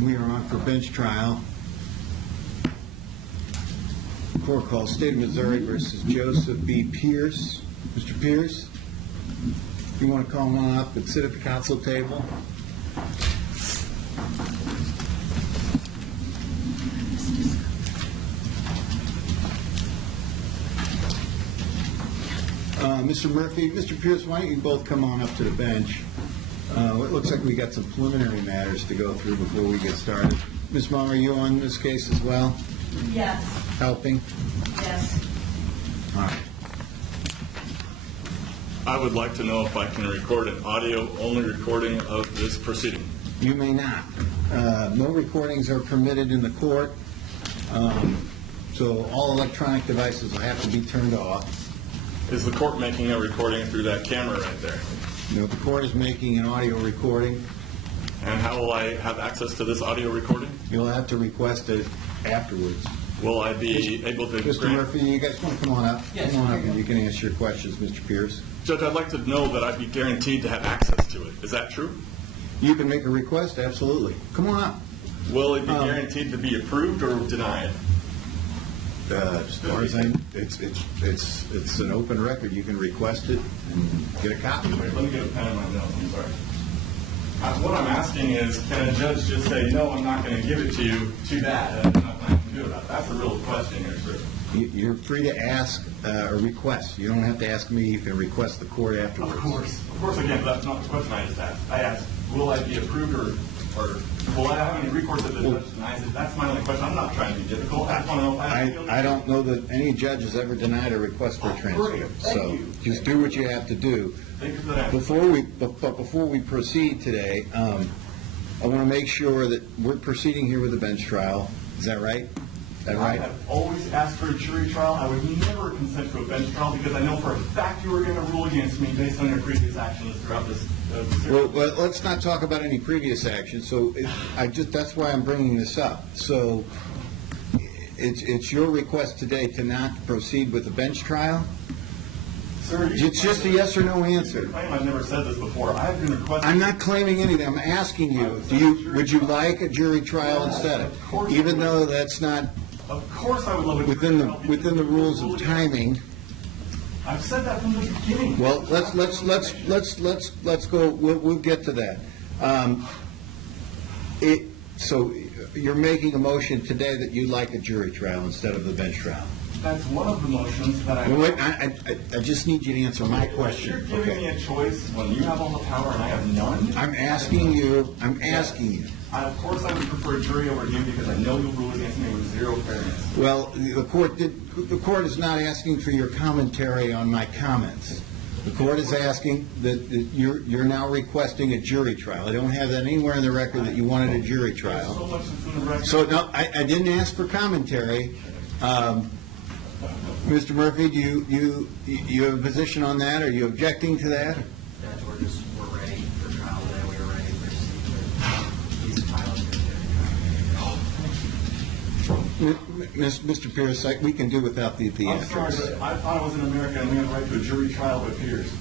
And we are on for bench trial. Court call, State of Missouri versus Joseph B. Pierce. Mr. Pierce, if you want to call on up and sit at the counsel table. Mr. Murphy, Mr. Pierce, why don't you both come on up to the bench? It looks like we got some preliminary matters to go through before we get started. Ms. Mumm, are you on this case as well? Yes. Helping? Yes. All right. I would like to know if I can record an audio-only recording of this proceeding. You may not. No recordings are permitted in the court, so all electronic devices will have to be turned off. Is the court making a recording through that camera right there? No, the court is making an audio recording. And how will I have access to this audio recording? You'll have to request it afterwards. Will I be able to... Mr. Murphy, you guys want to come on up? Yes. Come on up and you can answer your questions, Mr. Pierce. Judge, I'd like to know that I'd be guaranteed to have access to it. Is that true? You can make a request, absolutely. Come on up. Will it be guaranteed to be approved or denied? As far as I know, it's an open record. You can request it and get a copy. Wait, let me get a pen in my notes. I'm sorry. What I'm asking is, can a judge just say, no, I'm not going to give it to you to that, and I'm not going to do it? That's a real question here, sir. You're free to ask a request. You don't have to ask me. You can request the court afterwards. Of course, again, that's not the question I just asked. I asked, will I be approved or will I have any recourse if the judge denies it? That's my only question. I'm not trying to be difficult. I just want to know if I don't know that any judge has ever denied a request for a transcript. So just do what you have to do. Thank you for that. Before we proceed today, I want to make sure that we're proceeding here with a bench trial. Is that right? Is that right? I have always asked for a jury trial. I would never consent to a bench trial because I know for a fact you were going to rule against me based on your previous actions throughout this. Well, let's not talk about any previous actions. So that's why I'm bringing this up. So it's your request today to not proceed with a bench trial? Sir, It's just a yes or no answer. I've never said this before. I've been requesting. I'm not claiming anything. I'm asking you. Would you like a jury trial instead? Even though that's not. Of course, I would love a within the rules of timing. I've said that from the beginning. Well, let's go. We'll get to that. So you're making a motion today that you'd like a jury trial instead of the bench trial. That's one of the motions that I. Wait, I just need you to answer my question. You're giving me a choice when you have all the power and I have none. I'm asking you. Of course, I would prefer a jury over you because I know you'll rule against me with zero fairness. Well, the court is not asking for your commentary on my comments. The court is asking that you're now requesting a jury trial. I don't have that anywhere in the record that you wanted a jury trial. So much is in the record. So no, I didn't ask for commentary. Mr. Murphy, do you have a position on that? Are you objecting to that? We're ready for trial today. We were ready for these trials. Mr. Pierce, we can do without the theatrics. I'm sorry, but I thought I was in America and we had a right to a jury trial with Pierce.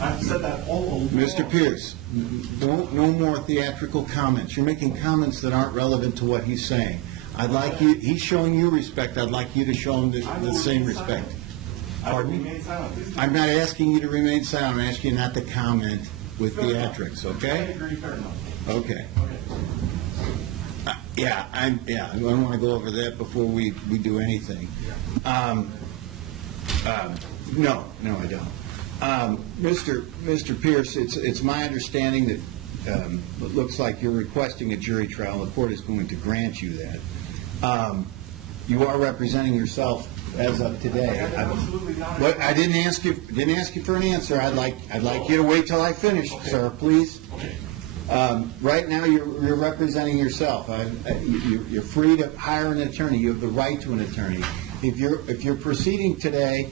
I've said that all along. Mr. Pierce, no more theatrical comments. You're making comments that aren't relevant to what he's saying. I'd like you. He's showing you respect. I'd like you to show him the same respect. Pardon me? I'm not asking you to remain silent. I'm asking you not to comment with theatrics. Okay? I agree. Fair enough. Okay. I don't want to go over that before we do anything. No, I don't. Mr. Pierce, it's my understanding that it looks like you're requesting a jury trial. The court is going to grant you that. You are representing yourself as of today. But I didn't ask you for an answer. I'd like you to wait till I finish, sir, please. Right now, you're representing yourself. You're free to hire an attorney. You have the right to an attorney. If you're proceeding today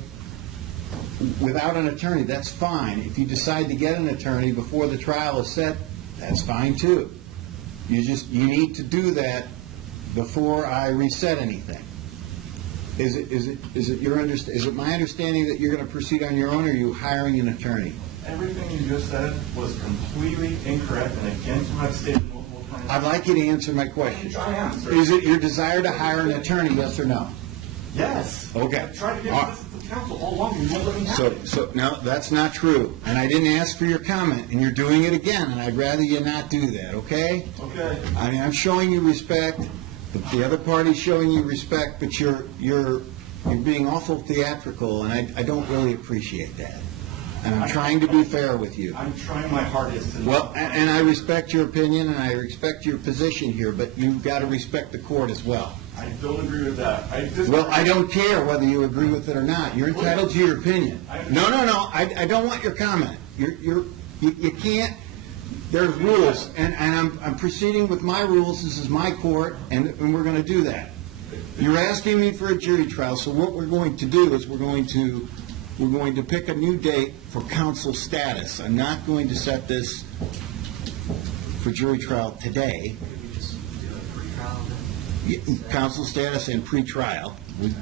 without an attorney, that's fine. If you decide to get an attorney before the trial is set, that's fine too. You need to do that before I reset anything. Is it my understanding that you're going to proceed on your own, or are you hiring an attorney? Everything you just said was completely incorrect and against what I've stated multiple understand. I'd like you to answer my question. I am, sir. Is it your desire to hire an attorney, yes or no? Yes. Okay. I tried to get All right. assistance of counsel all along, and you won't let me have it. So, no, that's not true. And I didn't ask for your comment, and you're doing it again, and I'd rather you not do that, okay? Okay. I mean, I'm showing you respect, the other party's showing you respect, but you're being awful theatrical, and I don't really appreciate that. And I'm trying to be fair with you. I'm trying my hardest to... Well, and I respect your opinion, and I respect your position here, but you've got to respect the court as well. I don't agree with that. Well, I don't care whether you agree with it or not. You're entitled to your opinion. No, I don't want your comment. You can't, there's rules, and I'm proceeding with my rules. This is my court, and we're going to do that. You're asking me for a jury trial, so what we're going to do is we're going to pick a new date for counsel status. I'm not going to set this for jury trial today. Could we just do a pre-trial then? Counsel status and pre-trial.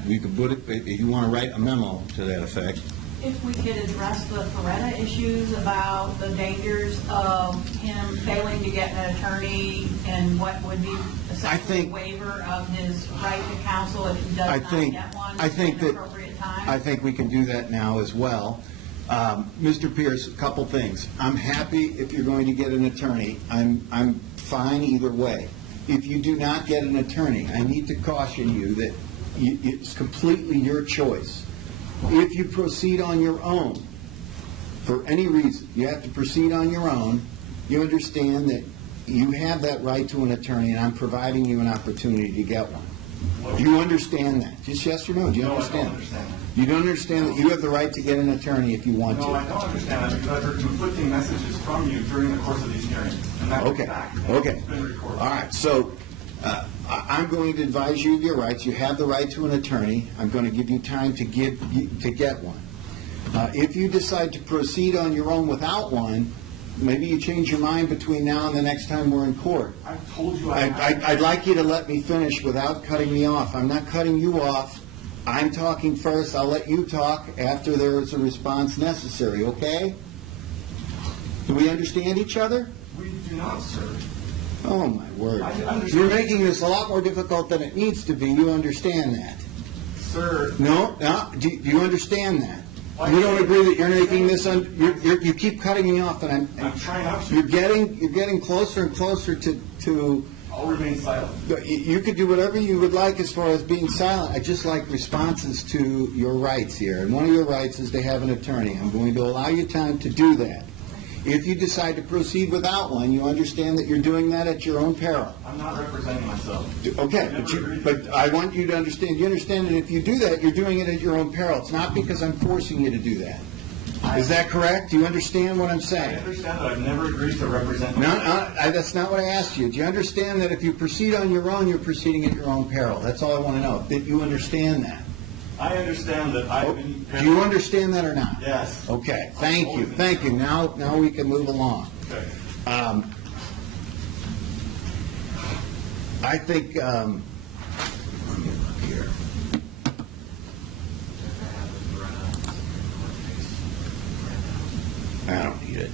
We could put it, if you want to write a memo to that effect. If we could address the Coretta issues about the dangers of him failing to get an attorney and what would be essentially a waiver of his right to counsel if he does not get one at an appropriate time. I think we can do that now as well. Mr. Pierce, a couple things. I'm happy if you're going to get an attorney. I'm fine either way. If you do not get an attorney, I need to caution you that it's completely your choice. If you proceed on your own, for any reason, you have to proceed on your own, you understand that you have that right to an attorney, and I'm providing you an opportunity to get one. Do you understand that? Just yes or no? Do you understand? No, I don't understand that. You don't understand that you have the right to get an attorney if you want to? No, I don't understand that because I've heard conflicting messages from you during the course of these hearings. And that's Okay, fact. okay. It's been recorded. All right, so I'm going to advise you of your rights. You have the right to an attorney. I'm going to give you time to get one. If you decide to proceed on your own without one, maybe you change your mind between now and the next time we're in court. I've told you I'd like you to let me finish without cutting me off. I'm not cutting you off. I'm talking first. I'll let you talk after there is a response necessary, okay? Do we understand each other? We do not, sir. Oh, my word. I understand. You're making this a lot more difficult than it needs to be. You understand that? Sir. No? Do you understand that? You don't agree that you're making this, you keep cutting me off, and I'm trying not to. you're getting closer and closer to I'll remain silent. you could do whatever you would like as far as being silent. I just like responses to your rights here, and one of your rights is to have an attorney. I'm going to allow you time to do that. If you decide to proceed without one, you understand that you're doing that at your own peril. I'm not representing myself. Okay, I never agreed. but I want you to understand. You understand that if you do that, you're doing it at your own peril. It's not because I'm forcing you to do that. Is that correct? Do you understand what I'm I saying? understand that I've never agreed to represent No, myself. that's not what I asked you. Do you understand that if you proceed on your own, you're proceeding at your own peril? That's all I want to know. That you understand that. I understand that I've been... Do you understand that or not? Yes. Okay, thank you, thank you. Now we can move along. Okay. I think, let me look here. I don't need it.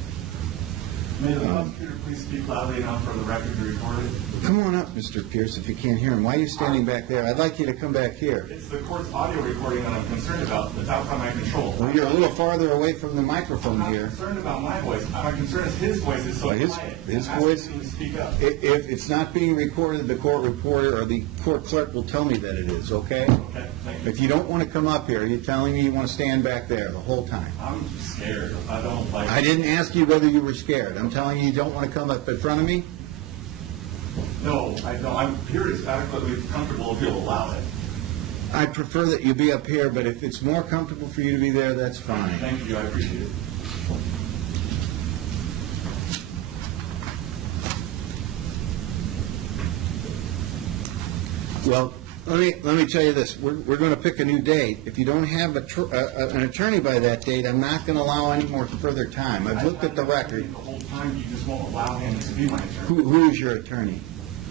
May the prosecutor please speak loudly enough for the record to record it? Come on up, Mr. Pierce, if you can't hear him. Why are you standing back there? I'd like you to come back here. It's the court's audio recording that I'm concerned about that's outside my control. Well, you're a little farther away from the microphone I'm not here. concerned about my voice. My concern is his voice is so Well, his- quiet. his I'm voice- asking him to speak up. If it's not being recorded, the court reporter or the court clerk will tell me that it is, okay? Okay, thank you. If you don't want to come up here, you're telling me you want to stand back there the whole time. I'm scared. I don't like... I didn't ask you whether you were scared. I'm telling you don't want to come up in front of me. No, I don't. I'm here is adequately comfortable if you'll allow it. I prefer that you be up here, but if it's more comfortable for you to be there, that's fine. Thank you. I appreciate it. Well, let me tell you this. We're going to pick a new date. If you don't have an attorney by that date, I'm not going to allow any more further time. I've looked at the record. The whole time you just won't allow him to be my attorney. Who is your attorney?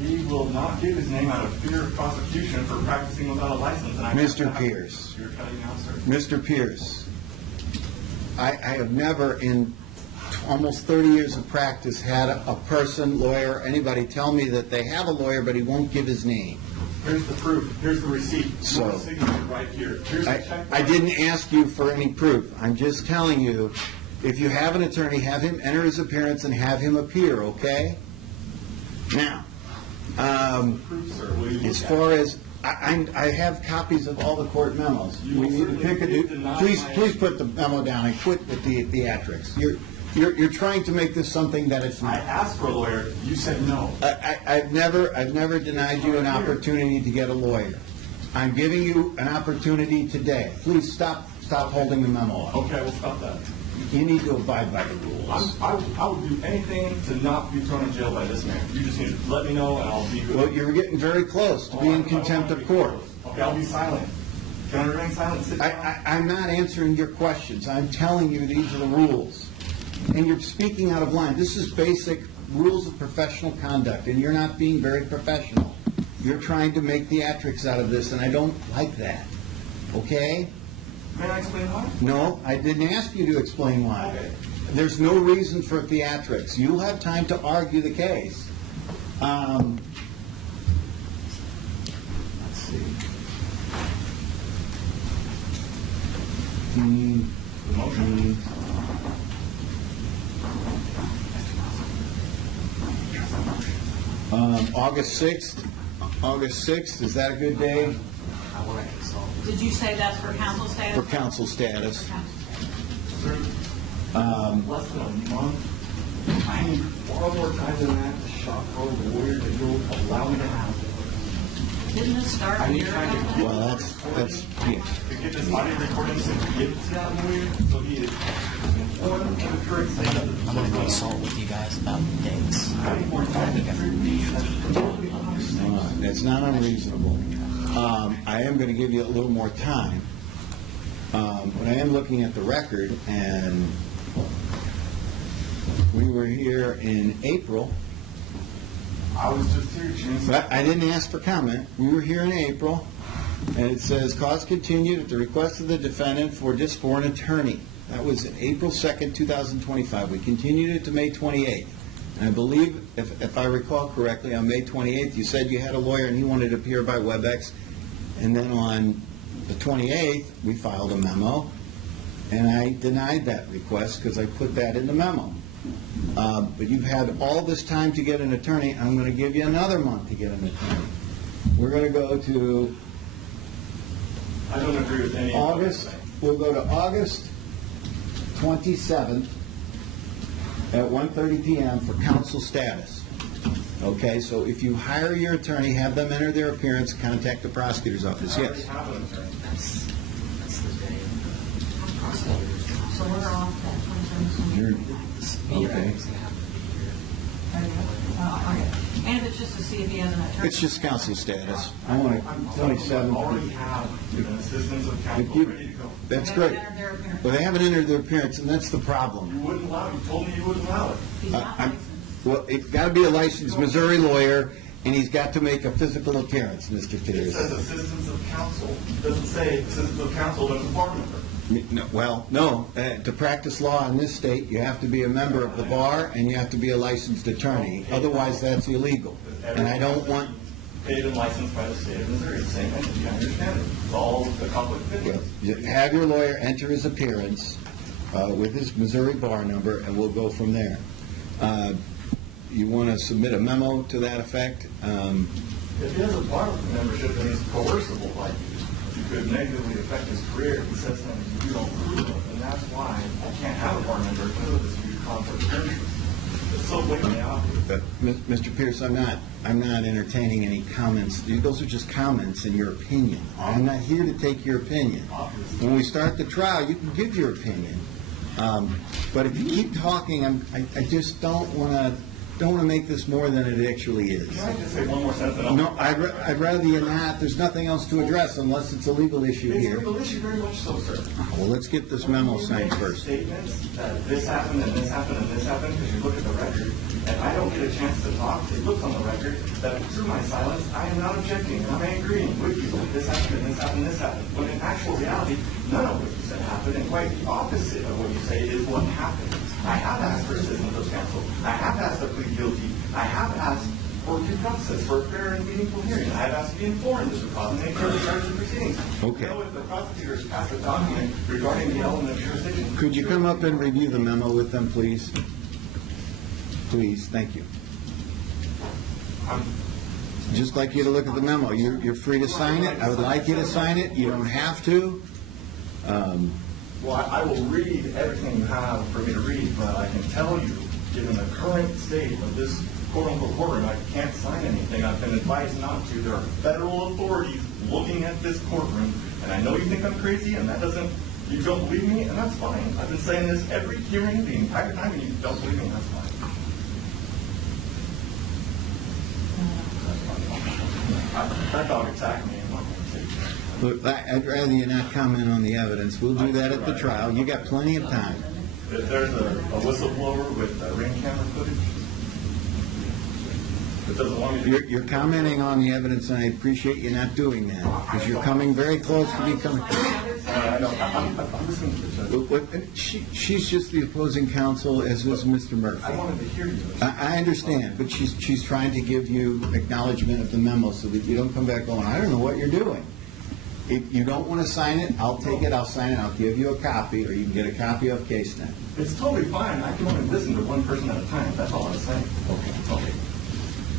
He will not give his name out of fear of prosecution for practicing without a license. And Mr. Pierce. You're cutting me out, sir. Mr. Pierce, I have never in almost 30 years of practice had a person, lawyer, anybody tell me that they have a lawyer, but he won't give his name. Here's the proof. Here's the receipt. So- Your signature right here. Here's the check. I didn't ask you for any proof. I'm just telling you, if you have an attorney, have him enter his appearance and have him appear, okay? Now, Proof, sir. Will you look as at far it? as, I have copies of all the court memos. You We will need to pick a, certainly deny please my- put the memo down and quit with the theatrics. You're trying to make this something that it's I not. asked for a lawyer. You said no. I've never denied you an opportunity to get a lawyer. I'm giving you an opportunity today. Please stop holding the memo up. Okay, we'll stop that. You need to abide by the rules. I would do anything to not be thrown in jail by this man. You just need to let me know and I'll be good. Well, you're getting very close to being in contempt of court. Okay, I'll be silent. Can I remain silent? Sit down. I'm not answering your questions. I'm telling you these are the rules. And you're speaking out of line. This is basic rules of professional conduct, and you're not being very professional. You're trying to make theatrics out of this, and I don't like that. Okay? May I explain why? No, I didn't ask you to explain why. Okay. There's no reason for theatrics. You'll have time to argue the case. Let's see. The motion? August 6th. August 6th, is that a good day I will consult. Did you say that's for council for status? council status? Sir, less than a month. I need far more time than that to shop for the lawyer that you'll allow me to have. Didn't this start I a need year time to ago? Well, that's, yeah. To get this audio recording to give it to that lawyer so he is informed of the current state of the. I'm going to consult with you guys about the dates. I need more time to get through these. It's not unreasonable. I am going to give you a little more time, but I am looking at the record, and we were here in April. I was just here, James. But I didn't ask for comment. We were here in April, and it says, cause continued at the request of the defendant for an attorney. That was April 2nd, 2025. We continued it to May 28th. And I believe, if I recall correctly, on May 28th, you said you had a lawyer and he wanted to appear by WebEx. And then on the 28th, we filed a memo, and I denied that request because I put that in the memo. But you've had all this time to get an attorney. I'm going to give you another month to get an attorney. We're going to go to I don't agree with any of what you're August. saying. We'll go to August 27th at 1:30 p.m. for counsel status. Okay, so if you hire your attorney, have them enter their appearance, contact the prosecutor's office. I already Yes. have an attorney. That's the day of the prosecutors. So we're off that 27th. You're- This Okay. meeting's going to have to be here. Okay. And if it's just to see if he has an attorney. It's just counsel status. I want to, I 27th. already have an assistance of counsel You- ready to go. That's They great. haven't entered their appearance. Well, they haven't entered their appearance, and that's the problem. You wouldn't allow it. You told me you wouldn't allow it. He's not I'm- licensed. Well, it's got to be a licensed Missouri lawyer, and he's got to make a physical appearance, Mr. It Peters. says assistance of counsel. It doesn't say assistance of counsel, but a bar member. No. To practice law in this state, you have to be a member of the bar, and you have to be a licensed attorney. Otherwise, that's illegal. And I don't want, Paid and licensed by the state of Missouri, the same entity, I understand it. It's all the conflict of interest. you have your lawyer enter his appearance with his Missouri bar number, and we'll go from there. You want to submit a memo to that effect? If he has a bar membership, then he's coercible by you. You could negatively affect his career if he says something you don't approve of, and that's why I can't have a bar member because of this huge conflict of interest. It's so blatantly obvious. But, Mr. Pierce, I'm not entertaining any comments. Those are just comments in your opinion. I'm not here to take your opinion. When we start the trial, you can give your opinion. But if you keep talking, I just don't want to make this more than it actually is. Can I just say one more sentence? and I'll- No, I'd rather you not. There's nothing else to address unless it's a legal issue It's a here. legal issue, very much so, sir. Well, let's get this memo You signed make first. statements that this happened and this happened and this happened because you look at the record, and I don't get a chance to talk. It looks on the record that through my silence, I am not objecting. I'm agreeing with you that this happened and this happened and this happened. When in actual reality, none of what you said happened, and quite the opposite of what you say is what happened. I have asked for assistance of counsel. I have asked to plead guilty. I have asked for due process, for a fair and meaningful hearing. I have asked to be informed as to cause and nature of the charges and proceedings. Okay. You know, if the prosecutors pass a document regarding the element of jurisdiction. Could you come up and review the memo with them, please? Please, thank you. Just like you to look at the memo. You're free to sign it. I would like you to sign it. You don't have to. Well, I will read everything you have for me to read, but I can tell you, given the current state of this quote-unquote courtroom, I can't sign anything. I've been advised not to. There are federal authorities looking at this courtroom, and I know you think I'm crazy, and you don't believe me, and that's fine. I've been saying this every hearing the entire time, and you don't believe me, and that's fine. That dog attacked me. I'm not going to take it. Look, I'd rather you not comment on the evidence. We'll do that at the trial. You got plenty of time. If there's a whistleblower with ring camera footage that doesn't want me to... You're commenting on the evidence, and I appreciate you not doing that, because you're coming very close to becoming... I know. I'm listening to the judge. She's just the opposing counsel, as is Mr. Murphy. I wanted to hear you. I understand, but she's trying to give you acknowledgement of the memo so that you don't come back going, I don't know what you're doing. If you don't want to sign it, I'll take it, I'll sign it, I'll give you a copy, or you can get a copy of case then. It's totally fine. I can only listen to one person at a time. That's all I'm saying. Okay.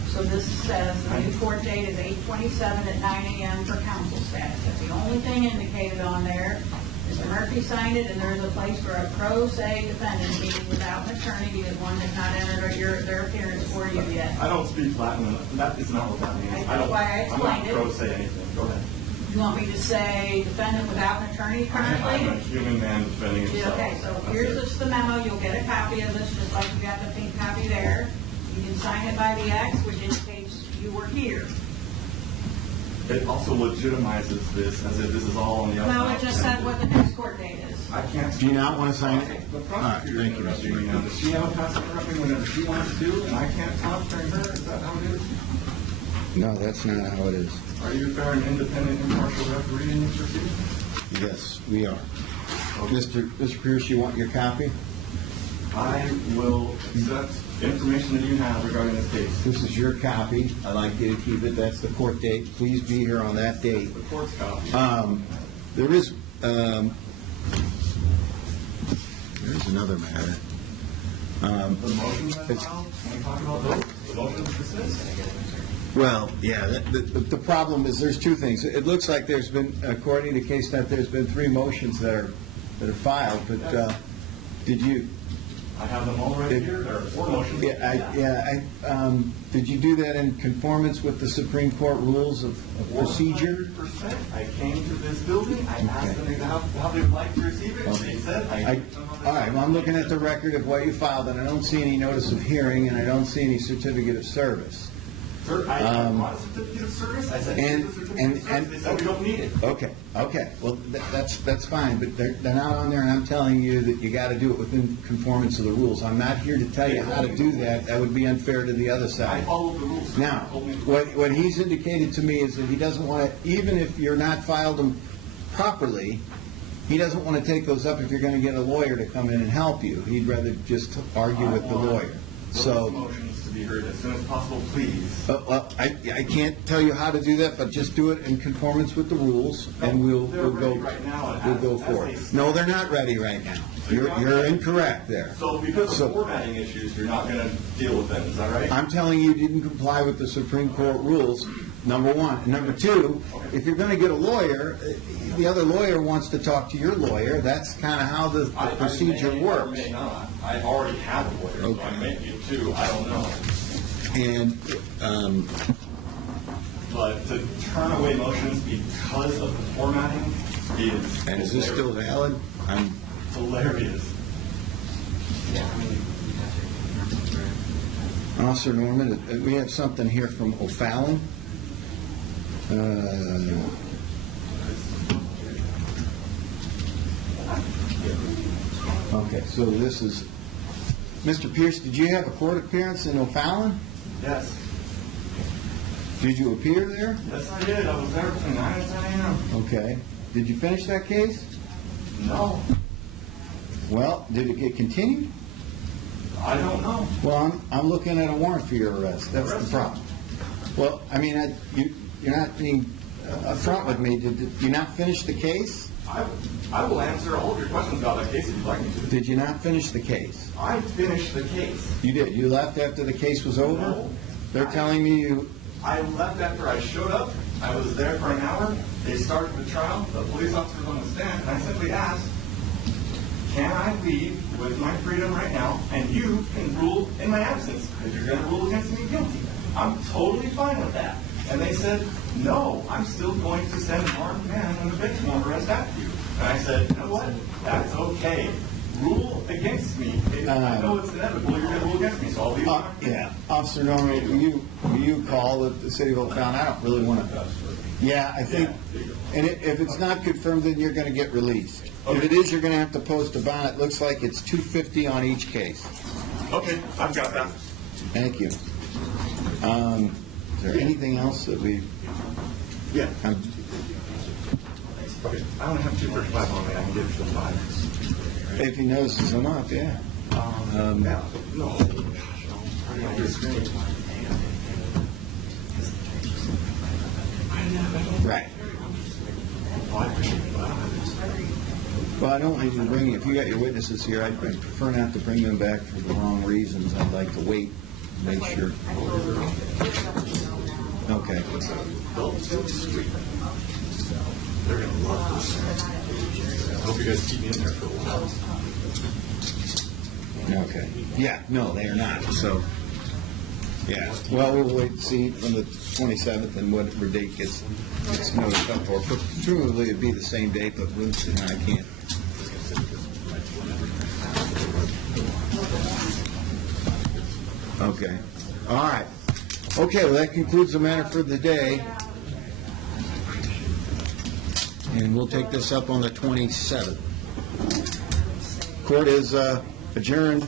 So this says the new court date is 8/27 at 9 a.m. for counsel status. That's the only thing indicated on there. Mr. Murphy signed it, and there's a place for a pro se defendant, meaning without an attorney, because one has not entered their appearance for you yet. I don't speak Latin. That is not what that means. That's why I explained it. I'm not pro se anything. Go ahead. You want me to say defendant without an attorney currently? I'm a human man defending himself. Okay, so That's here's it. just the memo. You'll get a copy of this, just like you got the pink copy there. You can sign it by the X, which indicates you were here. It also legitimizes this as if this is all on the outside. No, it just said what the next court date is. I can't. Do you not want to sign it? The All right, prosecutor thank you, interrupting Mr. me now. Does she have a pass interrupting whenever she wants to, and I can't talk during her? Is that how it is? No, that's not how it is. Are you a fair and independent impartial referee in these proceedings? Yes, we are. Mr. Pierce, you want your copy? I will accept information that you have regarding this case. This is your copy. I'd like you to keep it. That's the court date. Please be here on that date. The court's copy. There's another matter. The motion that's filed, when we talk about those, the motion to dismiss. Well, yeah, the problem is there's two things. It looks like there's been, according to CaseNet, there's been 3 motions that are filed, but did you? I have them all right here. There are 4 motions. Did you do that in conformance with the Supreme Court rules of procedure? 100%. I came to this building. I asked them how they would like to receive it. They said, All right, well, I'm looking at the record of what you filed, and I don't see any notice of hearing, and I don't see any certificate of service. Sir, I want a certificate of service. I said, And- "Here's the certificate of service." They said, we don't need it. Okay. Well, that's fine, but they're not on there, and I'm telling you that you got to do it within conformance of the rules. I'm not here to tell you how to do that. That would be unfair to the other I side. followed the rules. Now, Told me to- what he's indicated to me is that he doesn't want to, even if you're not filed them properly, he doesn't want to take those up if you're going to get a lawyer to come in and help you. He'd rather just argue with the lawyer. Those So, motions to be heard as soon as possible, please. I can't tell you how to do that, but just do it in conformance with the rules, and we'll They're go. ready right now, We'll go as for they it. stand. No, they're not ready right now. You're incorrect there. So because of formatting issues, you're not going to deal with them, is that right? I'm telling you didn't comply with the Supreme Court rules, number one. And number two, if you're going to get a lawyer, the other lawyer wants to talk to your lawyer. That's kind of how the procedure I may or works. may not. I already have a lawyer, so I may be too, I don't know. And But to turn away motions because of the formatting is... is this still valid? hilarious. Officer Norman, we have something here from O'Fallon. Okay, so this is, Mr. Pierce, did you have a court appearance in O'Fallon? Yes. Did you appear there? Yes, I did. I was there between 9 and 10 a.m. Okay. Did you finish that case? No. Well, did it get continued? I don't know. Well, I'm looking at a warrant for your arrest. That's the problem. Well, I mean, you're not being upfront with me. Did you not finish the case? I will answer all of your questions about that case if you'd like me to. Did you not finish the case? I finished the case. You did. You left after the case was over? No. They're telling me you... I left after I showed up. I was there for an hour. They started the trial. The police officer was on the stand, and I simply asked, can I leave with my freedom right now, and you can rule in my absence, because you're going to rule against me guilty. I'm totally fine with that. And they said, no, I'm still going to send an armed man and a victim arrest after you. And I said, you know what? That's okay. Rule against me. I know it's inevitable. You're going to rule against me, so I'll leave. Yeah. Officer Norman, you call the city of Oak Town. I don't really want to... Yeah, I think... And if it's not confirmed, then you're going to get released. Okay. If it is, you're going to have to post a bond. It looks like it's $250 on each case. Okay, I've got that. Thank you. Is there anything else that we... Yeah. Okay, I only have 235 on me. I can give you the 5. If he notices them up, yeah. Yeah. No. Right. Well, I don't want you to bring, if you got your witnesses here, I'd prefer not to bring them back for the wrong reasons. I'd like to wait, make sure. Okay. They're going to love this. I hope you guys keep me in there for a while. Okay. Yeah, no, they are not, so, yeah. Well, we'll wait and see on the 27th and whatever date gets noticed up for. Presumably it'd be the same date, but I can't. Okay. All right. Okay, well, that concludes the matter for the day. And we'll take this up on the 27th. Court is adjourned.